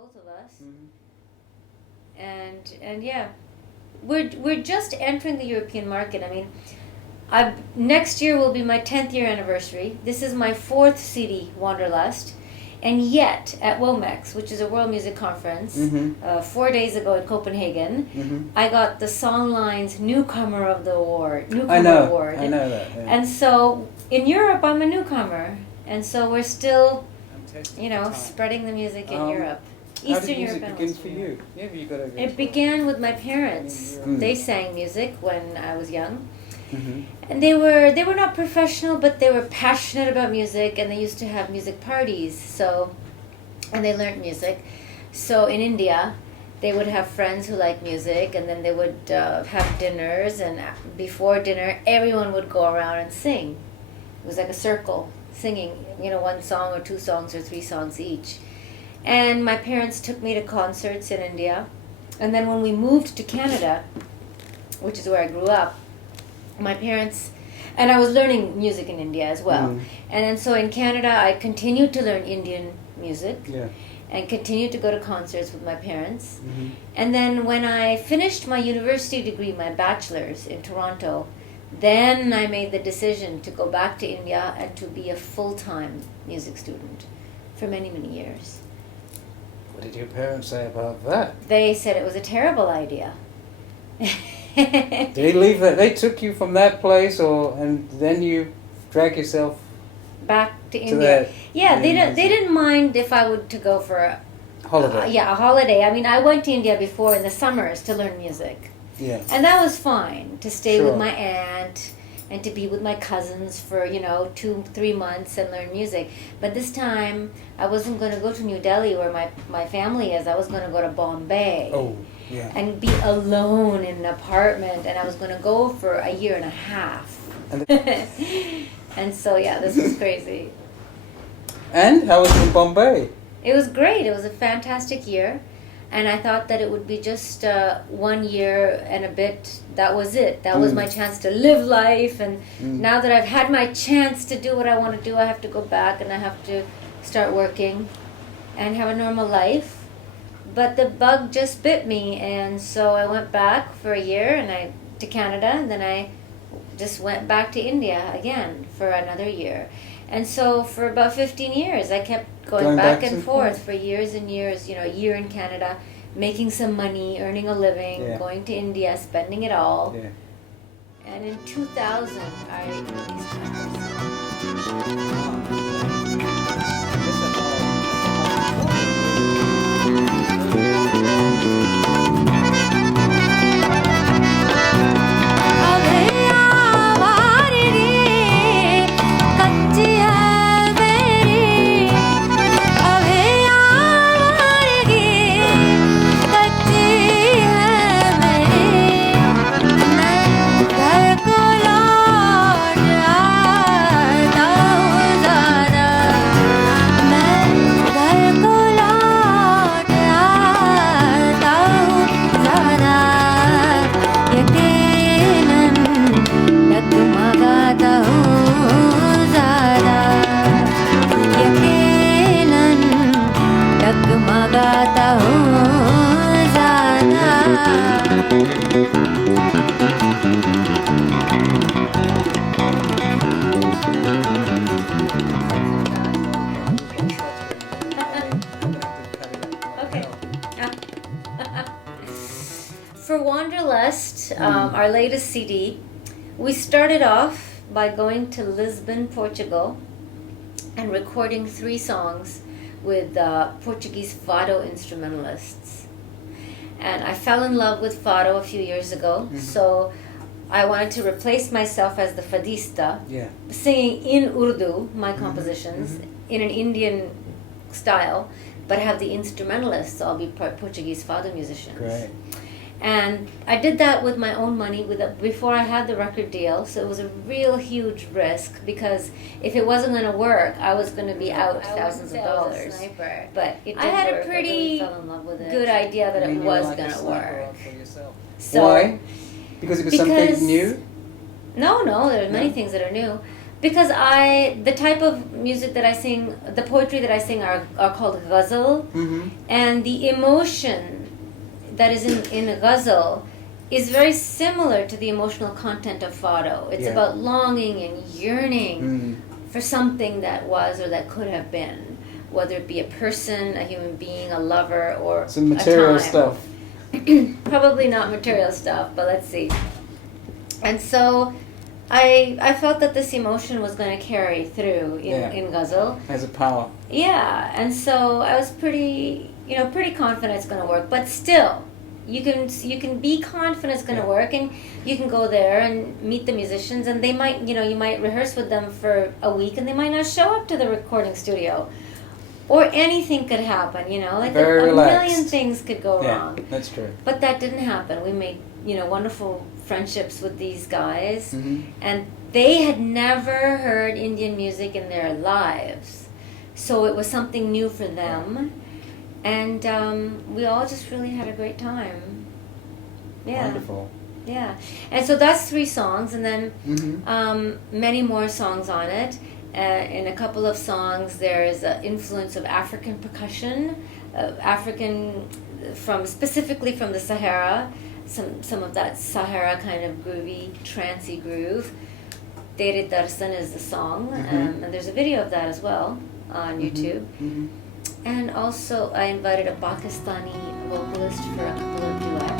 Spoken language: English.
both of us. Mhm. And yeah, we're just entering the European market. I mean, I next year will be my 10th year anniversary. This is my fourth CD, Wanderlust. And yet, at WOMEX, which is a World Music Conference, Mhm. 4 days ago in Copenhagen, Mhm. I got the Songlines Newcomer of the Award. Newcomer I know. Award. I know that. Yeah. And so in Europe, I'm a newcomer, and so we're still, Fantastic you know, time. spreading the music in Um, Europe, How Eastern did Europe music and begin Western for Europe. you? Yeah, but you got to. It began with my parents. Mm. They sang music when I was young, Mhm. and they were not professional, but they were passionate about music, and they used to have music parties. So, and they learned music. So in India, they would have friends who liked music, and then they would have dinners, and before dinner, everyone would go around and sing. It was like a circle, singing, you know, one song or two songs or three songs each. And my parents took me to concerts in India. And then when we moved to Canada, which is where I grew up, my parents, and I was learning music in India as well. Mm. And then so in Canada, I continued to learn Indian music Yeah. and continued to go to concerts with my parents. Mhm. And then when I finished my university degree, my bachelor's in Toronto, then I made the decision to go back to India and to be a full-time music student for many, many years. What did your parents say about that? They said it was a terrible idea. Did they leave that? They took you from that place, and then you drag yourself Back to to India. that. Yeah, they Indian didn't mind if I would to go for a holiday. a holiday. I mean, I went to India before in the summers to learn music. Yeah. And that was fine, to stay Sure. with my aunt and to be with my cousins for, 2-3 months and learn music. But this time, I wasn't going to go to New Delhi where my family is. I was going to go to Bombay Oh, yeah. and be alone in an apartment. And I was going to go for a year and a half. And, And so, yeah, this was crazy. and how was it in Bombay? It was great. It was a fantastic year. And I thought that it would be just 1 year and a bit. That was it. That was my chance to live life. And now that I've had my chance to do what I want to do, I have to go back and I have to start working and have a normal life. But the bug just bit me, and so I went back for a year and to Canada, and then I just went back to India again for another year. And so for about 15 years, I kept going back and forth for years and years, a year in Canada, making some money, earning a living, Yeah. going to India, spending it all. Yeah. And in 2000, I released my For Wanderlust, our latest CD, we started off by going to Lisbon, Portugal, and recording 3 songs with Portuguese fado instrumentalists. And I fell in love with fado a few years ago, so I wanted to replace myself as the fadista, singing in Urdu, my compositions, in an Indian style, but have the instrumentalists all be Portuguese fado musicians. Great. And I did that with my own money before I had the record deal, so it was a real huge risk, because if it wasn't going to work, I was going to be out thousands of dollars. But I had a pretty good idea that it was going to work. So, why? Because it was something new? No, there are many things that are new. Because the type of music that I sing, the poetry that I sing are called ghazal, and the emotion that is in a ghazal is very similar to the emotional content of fado. It's about longing and yearning for something that was or that could have been, whether it be a person, a human being, a lover, or some material a time. stuff. Probably not material stuff, but let's see. And so I felt that this emotion was going to carry through in ghazal. Has a power. Yeah, and so I was pretty confident it's going to work. But still, you can be confident it's going to work, and you can go there and meet the musicians, and they might, you might rehearse with them for a week, and they might not show up to the recording studio. Or anything could happen, like Very a relaxed. million things could go wrong. Yeah, that's true. But that didn't happen. We made, wonderful friendships with these guys, and they had never heard Indian music in their lives. So it was something new for them, and we all just really had a great time. Yeah. Wonderful. Yeah. And so that's 3 songs, and then many more songs on it. In a couple of songs, there is an influence of African percussion, specifically from the Sahara, some of that Sahara kind of groovy, trancey groove. Tere Darsan is the song, and there's a video of that as well on YouTube. And also, I invited a Pakistani vocalist for a couple of duets.